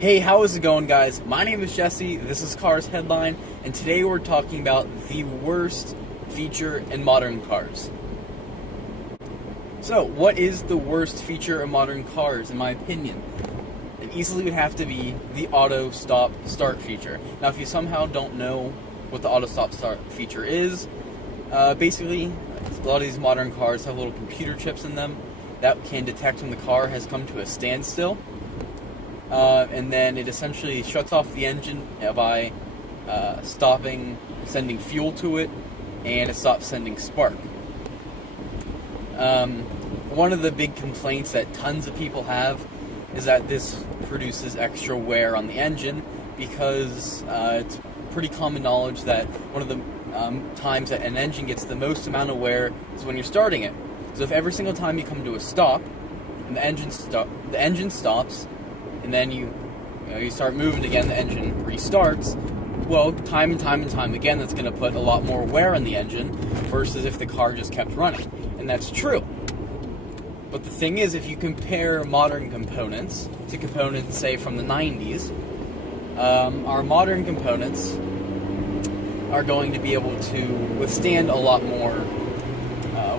Hey, how is it going, guys? My name is Jesse, this is Cars Headline, and today we're talking about the worst feature in modern cars. So, what is the worst feature of modern cars, in my opinion? It easily would have to be the auto stop start feature. Now, if you somehow don't know what the auto stop start feature is, basically, a lot of these modern cars have little computer chips in them that can detect when the car has come to a standstill. And then it essentially shuts off the engine by stopping sending fuel to it, and it stops sending spark. One of the big complaints that tons of people have is that this produces extra wear on the engine, because it's pretty common knowledge that one of the times that an engine gets the most amount of wear is when you're starting it. So if every single time you come to a stop and the engine stops, and then you start moving again, the engine restarts, well, time and time again, that's going to put a lot more wear on the engine versus if the car just kept running. And that's true. But the thing is, if you compare modern components to components, say, from the 90s, our modern components are going to be able to withstand a lot more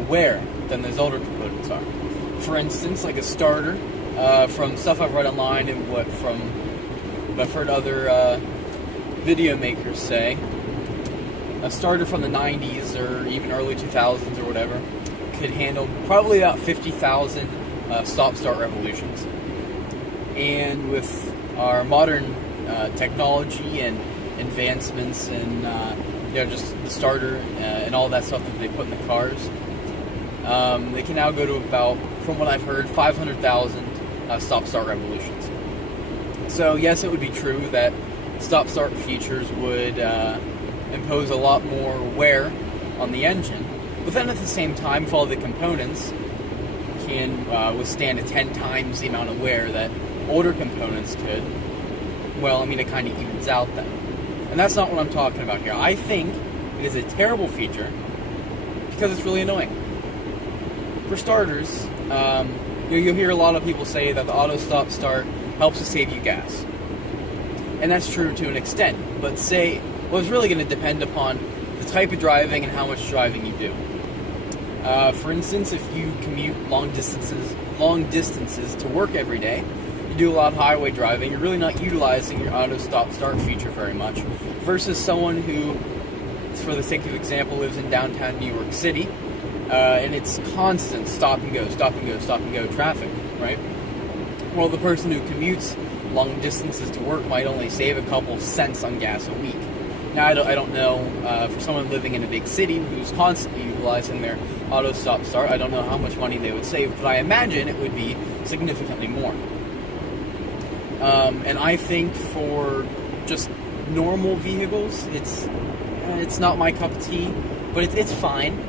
wear than those older components are. For instance, like a starter, from stuff I've read online and what I've heard other video makers say, a starter from the 90s or even early 2000s or whatever could handle probably about 50,000 stop-start revolutions. And with our modern technology and advancements and just the starter and all that stuff that they put in the cars, they can now go to about, from what I've heard, 500,000 stop-start revolutions. So yes, it would be true that stop-start features would impose a lot more wear on the engine, but then at the same time, if all the components can withstand 10 times the amount of wear that older components could, well, I mean, it kind of evens out then. And that's not what I'm talking about here. I think it is a terrible feature because it's really annoying. For starters, you'll hear a lot of people say that the auto stop start helps to save you gas. And that's true to an extent, but it's really going to depend upon the type of driving and how much driving you do. For instance, if you commute long distances to work every day, you do a lot of highway driving, you're really not utilizing your auto stop start feature very much, versus someone who, for the sake of example, lives in downtown New York City, and it's constant stop and go traffic, right? Well, the person who commutes long distances to work might only save a couple cents on gas a week. Now, I don't know, for someone living in a big city who's constantly utilizing their auto stop start, I don't know how much money they would save, but I imagine it would be significantly more. And I think for just normal vehicles, it's not my cup of tea, but it's fine.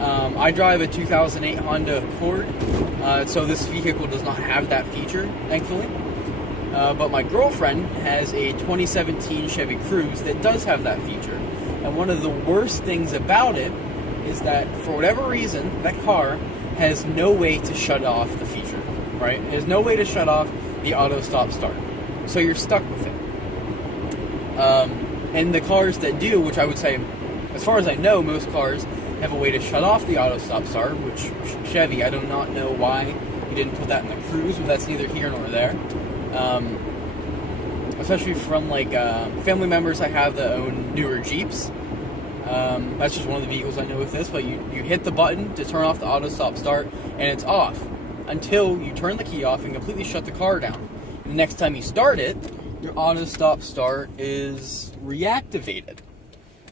I drive a 2008 Honda Accord, so this vehicle does not have that feature, thankfully. But my girlfriend has a 2017 Chevy Cruze that does have that feature. And one of the worst things about it is that, for whatever reason, that car has no way to shut off the feature, right? There's no way to shut off the auto stop start. So you're stuck with it. And the cars that do, which I would say, as far as I know, most cars have a way to shut off the auto stop start, which Chevy, I do not know why you didn't put that in the Cruze, but that's neither here nor there. Especially from family members I have that own newer Jeeps. That's just one of the vehicles I know with this, but you hit the button to turn off the auto stop start and it's off until you turn the key off and completely shut the car down. And the next time you start it, your auto stop start is reactivated.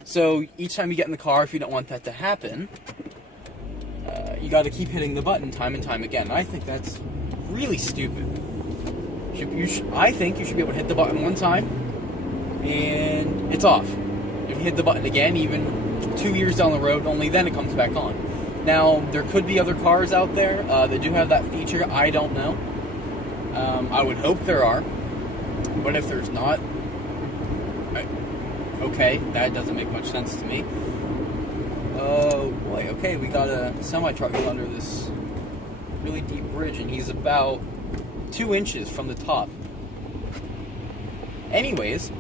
So each time you get in the car, if you don't want that to happen, you got to keep hitting the button time and time again. And I think that's really stupid. I think you should be able to hit the button one time and it's off. If you hit the button again, even 2 years down the road, only then it comes back on. Now, there could be other cars out there that do have that feature. I don't know. I would hope there are. But if there's not, okay, that doesn't make much sense to me. Oh boy, okay, we got a semi-truck under this really deep bridge, and he's about 2 inches from the top. Anyways,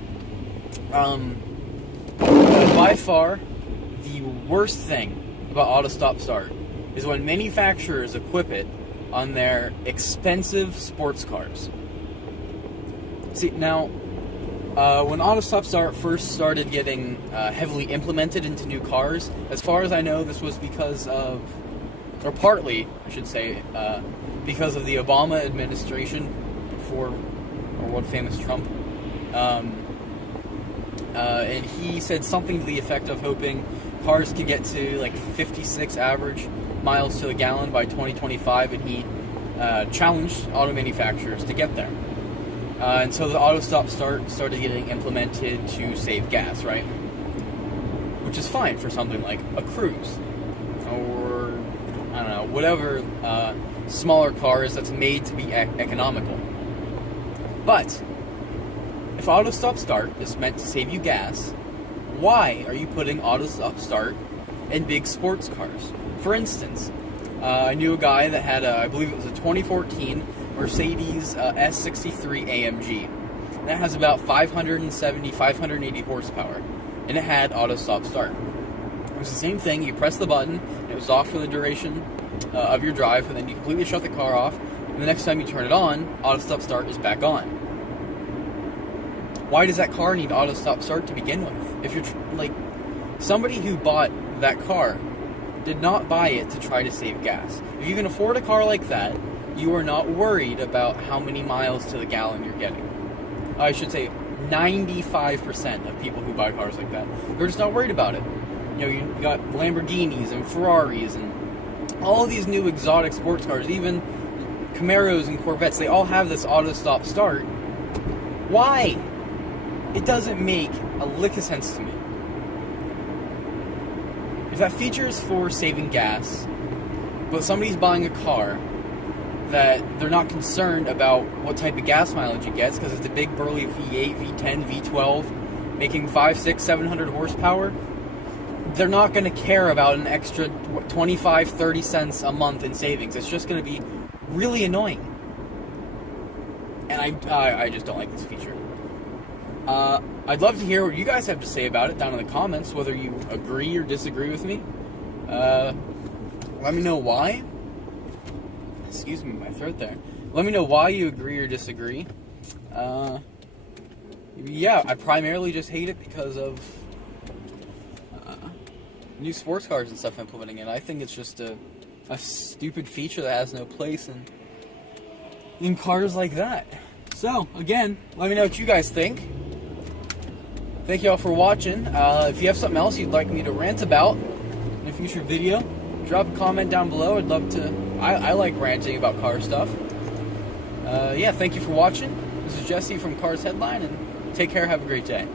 by far, the worst thing about auto stop start is when manufacturers equip it on their expensive sports cars. See, now, when auto stop start first started getting heavily implemented into new cars, as far as I know, this was because of, or partly, I should say, because of the Obama administration before, or what famous Trump. And he said something to the effect of hoping cars could get to like 56 average miles to the gallon by 2025, and he challenged auto manufacturers to get there. And so the auto stop start started getting implemented to save gas, right? Which is fine for something like a Cruise, or I don't know, whatever smaller cars that's made to be economical. But if auto stop start is meant to save you gas, why are you putting auto stop start in big sports cars? For instance, I knew a guy that had I believe it was a 2014 Mercedes S63 AMG. That has about 580 horsepower, and it had auto stop start. It was the same thing. You press the button, and it was off for the duration of your drive, and then you completely shut the car off, and the next time you turn it on, auto stop start is back on. Why does that car need auto stop start to begin with? If you're like somebody who bought that car did not buy it to try to save gas. If you can afford a car like that, you are not worried about how many miles to the gallon you're getting. I should say 95% of people who buy cars like that, they're just not worried about it. You know, you got Lamborghinis and Ferraris and all of these new exotic sports cars, even Camaros and Corvettes, they all have this auto stop start. Why? It doesn't make a lick of sense to me. If that feature is for saving gas, but somebody's buying a car that they're not concerned about what type of gas mileage it gets because it's a big burly V8, V10, V12 making 500, 600, 700 horsepower, they're not going to care about an extra 25, 30 cents a month in savings. It's just going to be really annoying. And I just don't like this feature. I'd love to hear what you guys have to say about it down in the comments, whether you agree or disagree with me. Let me know why. Excuse me, my throat there. Let me know why you agree or disagree. Yeah, I primarily just hate it because of new sports cars and stuff implementing it. I think it's just a stupid feature that has no place in cars like that. So, again, let me know what you guys think. Thank you all for watching. If you have something else you'd like me to rant about in a future video, drop a comment down below. I'd love to. I like ranting about car stuff. Yeah, thank you for watching. This is Jesse from Cars Headline, and take care. Have a great day.